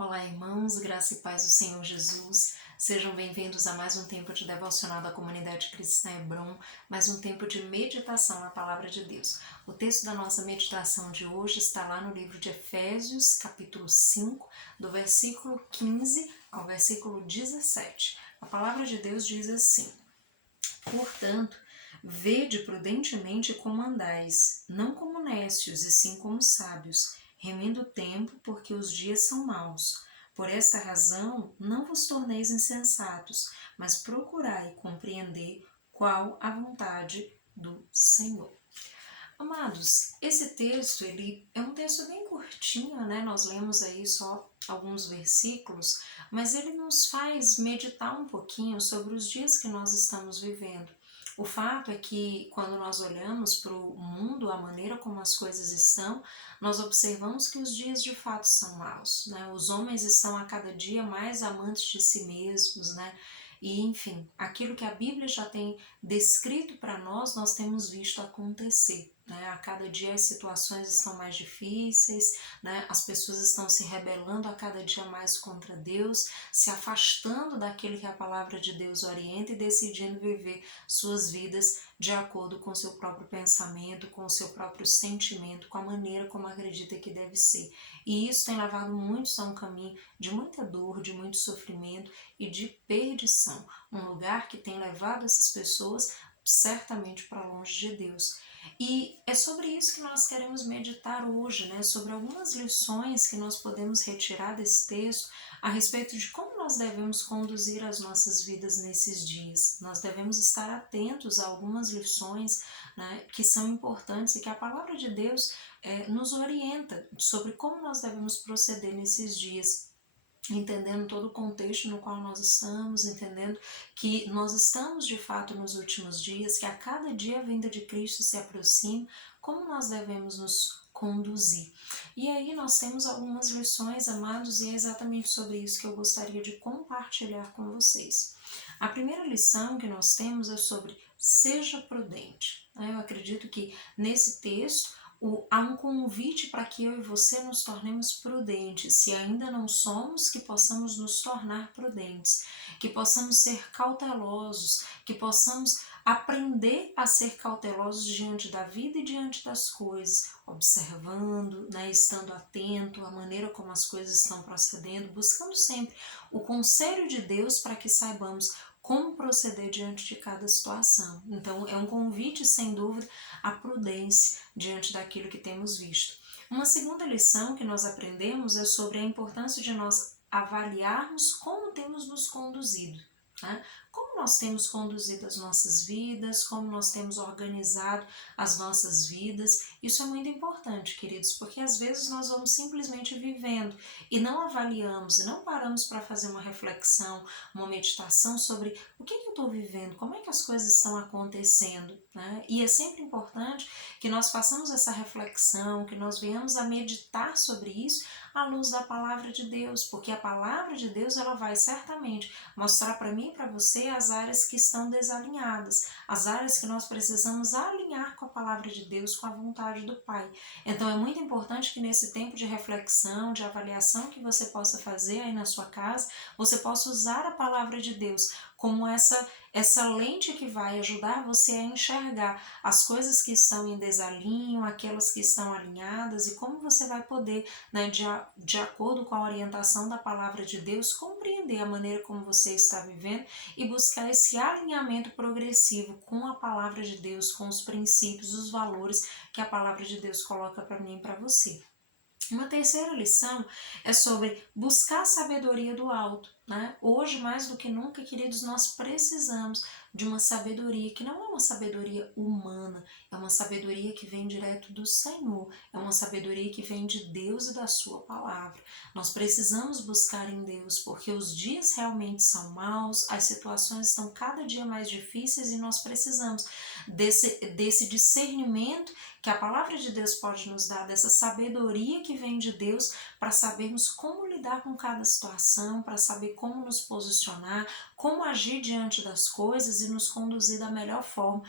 Olá, irmãos, graça e paz do Senhor Jesus. Sejam bem-vindos a mais um tempo de devocional da comunidade cristã Hebron, mais um tempo de meditação na palavra de Deus. O texto da nossa meditação de hoje está lá no livro de Efésios, capítulo 5, do versículo 15 ao versículo 17. A palavra de Deus diz assim: Portanto, vede prudentemente como andais, não como necios, e sim como sábios, remendo o tempo, porque os dias são maus. Por esta razão, não vos torneis insensatos, mas procurai compreender qual a vontade do Senhor. Amados, esse texto ele é um texto bem curtinho, né? Nós lemos aí só alguns versículos, mas ele nos faz meditar um pouquinho sobre os dias que nós estamos vivendo. O fato é que quando nós olhamos para o mundo, a maneira como as coisas estão, nós observamos que os dias de fato são maus, né? Os homens estão a cada dia mais amantes de si mesmos, né? E enfim, aquilo que a Bíblia já tem descrito para nós, nós temos visto acontecer. A cada dia as situações estão mais difíceis, as pessoas estão se rebelando a cada dia mais contra Deus, se afastando daquilo que a palavra de Deus orienta e decidindo viver suas vidas de acordo com o seu próprio pensamento, com o seu próprio sentimento, com a maneira como acredita que deve ser. E isso tem levado muitos a um caminho de muita dor, de muito sofrimento e de perdição. Um lugar que tem levado essas pessoas certamente para longe de Deus. E é sobre isso que nós queremos meditar hoje, sobre algumas lições que nós podemos retirar desse texto a respeito de como nós devemos conduzir as nossas vidas nesses dias. Nós devemos estar atentos a algumas lições, que são importantes e que a palavra de Deus nos orienta sobre como nós devemos proceder nesses dias, entendendo todo o contexto no qual nós estamos, entendendo que nós estamos de fato nos últimos dias, que a cada dia a vinda de Cristo se aproxima, como nós devemos nos conduzir. E aí nós temos algumas lições, amados, e é exatamente sobre isso que eu gostaria de compartilhar com vocês. A primeira lição que nós temos é sobre seja prudente. Eu acredito que nesse texto há um convite para que eu e você nos tornemos prudentes. Se ainda não somos, que possamos nos tornar prudentes, que possamos ser cautelosos, que possamos aprender a ser cautelosos diante da vida e diante das coisas, observando, estando atento à maneira como as coisas estão procedendo, buscando sempre o conselho de Deus para que saibamos como proceder diante de cada situação. Então, é um convite, sem dúvida, à prudência diante daquilo que temos visto. Uma segunda lição que nós aprendemos é sobre a importância de nós avaliarmos como temos nos conduzido. Como nós temos conduzido as nossas vidas, como nós temos organizado as nossas vidas. Isso é muito importante, queridos, porque às vezes nós vamos simplesmente vivendo e não avaliamos e não paramos para fazer uma reflexão, uma meditação sobre o que eu estou vivendo, como é que as coisas estão acontecendo. E é sempre importante que nós façamos essa reflexão, que nós venhamos a meditar sobre isso à luz da palavra de Deus, porque a palavra de Deus ela vai certamente mostrar para mim e para você as áreas que estão desalinhadas, as áreas que nós precisamos alinhar com a palavra de Deus, com a vontade do Pai. Então é muito importante que nesse tempo de reflexão, de avaliação que você possa fazer aí na sua casa, você possa usar a palavra de Deus como essa lente que vai ajudar você a enxergar as coisas que estão em desalinho, aquelas que estão alinhadas e como você vai poder, de acordo com a orientação da palavra de Deus, compreender a maneira como você está vivendo e buscar esse alinhamento progressivo com a palavra de Deus, com os princípios, os valores que a palavra de Deus coloca para mim e para você. Uma terceira lição é sobre buscar a sabedoria do alto. Hoje, mais do que nunca, queridos, nós precisamos de uma sabedoria que não é uma sabedoria humana, é uma sabedoria que vem direto do Senhor, é uma sabedoria que vem de Deus e da sua palavra. Nós precisamos buscar em Deus, porque os dias realmente são maus, as situações estão cada dia mais difíceis e nós precisamos desse discernimento que a palavra de Deus pode nos dar, dessa sabedoria que vem de Deus para sabermos como lidar com cada situação, para saber como nos posicionar, como agir diante das coisas e nos conduzir da melhor forma,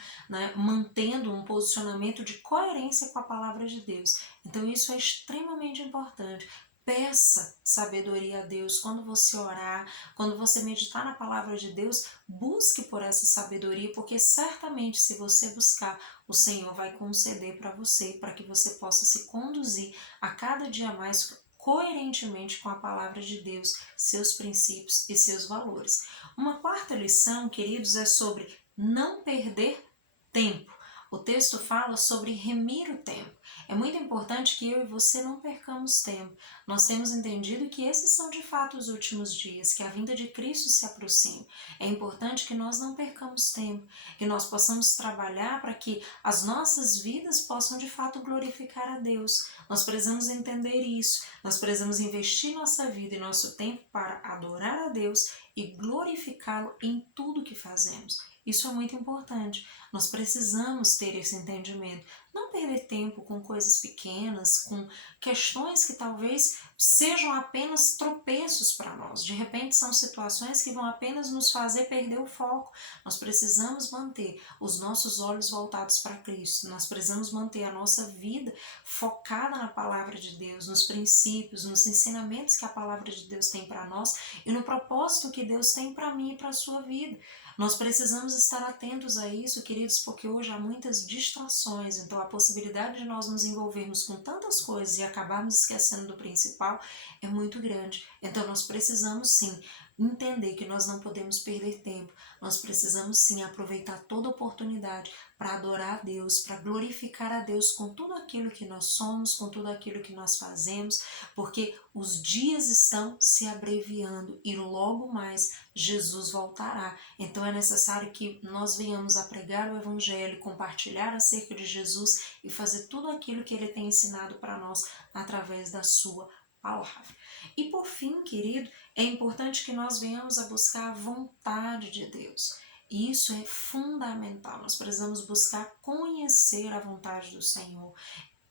mantendo um posicionamento de coerência com a palavra de Deus. Então isso é extremamente importante. Peça sabedoria a Deus. Quando você orar, quando você meditar na palavra de Deus, busque por essa sabedoria, porque certamente se você buscar, o Senhor vai conceder para você, para que você possa se conduzir a cada dia mais coerentemente com a palavra de Deus, seus princípios e seus valores. Uma quarta lição, queridos, é sobre não perder tempo. O texto fala sobre remir o tempo. É muito importante que eu e você não percamos tempo. Nós temos entendido que esses são de fato os últimos dias, que a vinda de Cristo se aproxima. É importante que nós não percamos tempo, que nós possamos trabalhar para que as nossas vidas possam de fato glorificar a Deus. Nós precisamos entender isso. Nós precisamos investir nossa vida e nosso tempo para adorar a Deus e glorificá-lo em tudo que fazemos. Isso é muito importante. Nós precisamos ter esse entendimento. Não perder tempo com coisas pequenas, com questões que talvez sejam apenas tropeços para nós. De repente são situações que vão apenas nos fazer perder o foco. Nós precisamos manter os nossos olhos voltados para Cristo. Nós precisamos manter a nossa vida focada na palavra de Deus, nos princípios, nos ensinamentos que a palavra de Deus tem para nós e no propósito que Deus tem para mim e para a sua vida. Nós precisamos estar atentos a isso, queridos, porque hoje há muitas distrações, então a possibilidade de nós nos envolvermos com tantas coisas e acabarmos esquecendo do principal é muito grande. Então nós precisamos sim entender que nós não podemos perder tempo, nós precisamos sim aproveitar toda oportunidade para adorar a Deus, para glorificar a Deus com tudo aquilo que nós somos, com tudo aquilo que nós fazemos, porque os dias estão se abreviando e logo mais Jesus voltará. Então é necessário que nós venhamos a pregar o Evangelho, compartilhar acerca de Jesus e fazer tudo aquilo que Ele tem ensinado para nós através da sua palavra. E por fim, querido, é importante que nós venhamos a buscar a vontade de Deus. E isso é fundamental. Nós precisamos buscar conhecer a vontade do Senhor,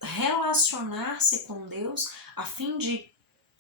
relacionar-se com Deus a fim de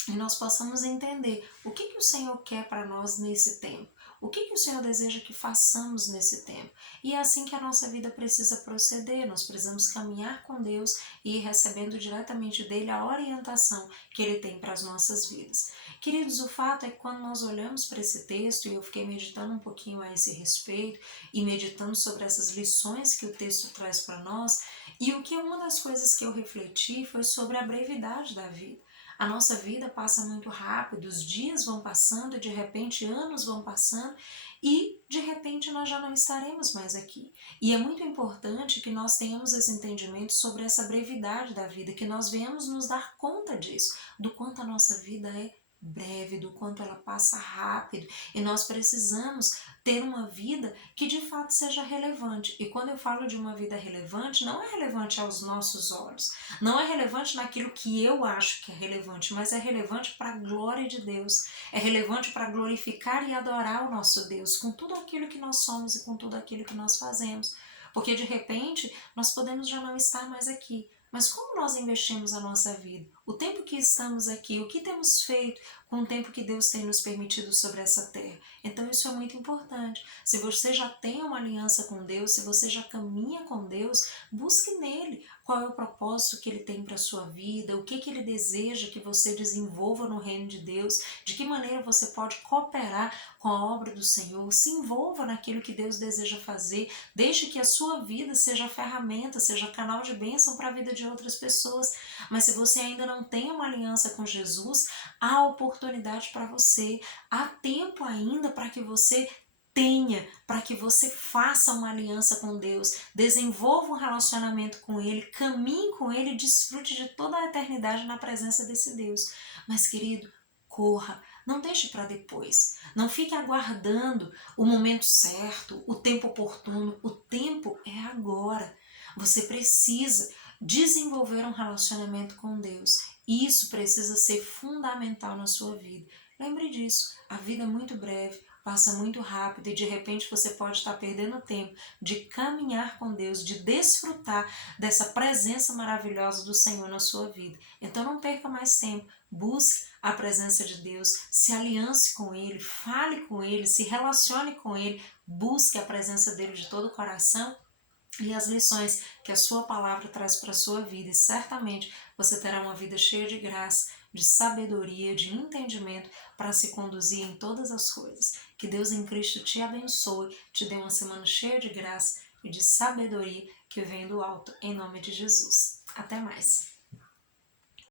nós possamos entender o que o Senhor quer para nós nesse tempo. O que o Senhor deseja que façamos nesse tempo? E é assim que a nossa vida precisa proceder. Nós precisamos caminhar com Deus e ir recebendo diretamente dele a orientação que ele tem para as nossas vidas. Queridos, o fato é que quando nós olhamos para esse texto, e eu fiquei meditando um pouquinho a esse respeito, e meditando sobre essas lições que o texto traz para nós, e o que uma das coisas que eu refleti foi sobre a brevidade da vida. A nossa vida passa muito rápido, os dias vão passando, de repente anos vão passando e de repente nós já não estaremos mais aqui. E é muito importante que nós tenhamos esse entendimento sobre essa brevidade da vida, que nós venhamos nos dar conta disso, do quanto a nossa vida é breve, do quanto ela passa rápido, e nós precisamos ter uma vida que de fato seja relevante. E quando eu falo de uma vida relevante, não é relevante aos nossos olhos, não é relevante naquilo que eu acho que é relevante, mas é relevante para a glória de Deus, é relevante para glorificar e adorar o nosso Deus com tudo aquilo que nós somos e com tudo aquilo que nós fazemos. Porque de repente nós podemos já não estar mais aqui, mas como nós investimos a nossa vida? O tempo que estamos aqui, o que temos feito com o tempo que Deus tem nos permitido sobre essa terra? Então isso é muito importante. Se você já tem uma aliança com Deus, se você já caminha com Deus, busque nele qual é o propósito que ele tem para a sua vida, o que ele deseja que você desenvolva no reino de Deus, de que maneira você pode cooperar com a obra do Senhor, se envolva naquilo que Deus deseja fazer, deixe que a sua vida seja ferramenta, seja canal de bênção para a vida de outras pessoas. Mas se você ainda não tem uma aliança com Jesus, há oportunidade para você, há tempo ainda para que você tenha, para que você faça uma aliança com Deus, desenvolva um relacionamento com Ele, caminhe com Ele e desfrute de toda a eternidade na presença desse Deus. Mas querido, corra, não deixe para depois, não fique aguardando o momento certo, o tempo oportuno, o tempo é agora. Você precisa desenvolver um relacionamento com Deus. Isso precisa ser fundamental na sua vida. Lembre disso, a vida é muito breve, passa muito rápido e de repente você pode estar perdendo tempo de caminhar com Deus, de desfrutar dessa presença maravilhosa do Senhor na sua vida. Então não perca mais tempo, busque a presença de Deus, se aliance com Ele, fale com Ele, se relacione com Ele, busque a presença dEle de todo o coração e as lições que a sua palavra traz para a sua vida, e certamente você terá uma vida cheia de graça, de sabedoria, de entendimento para se conduzir em todas as coisas. Que Deus em Cristo te abençoe, te dê uma semana cheia de graça e de sabedoria que vem do alto, em nome de Jesus. Até mais!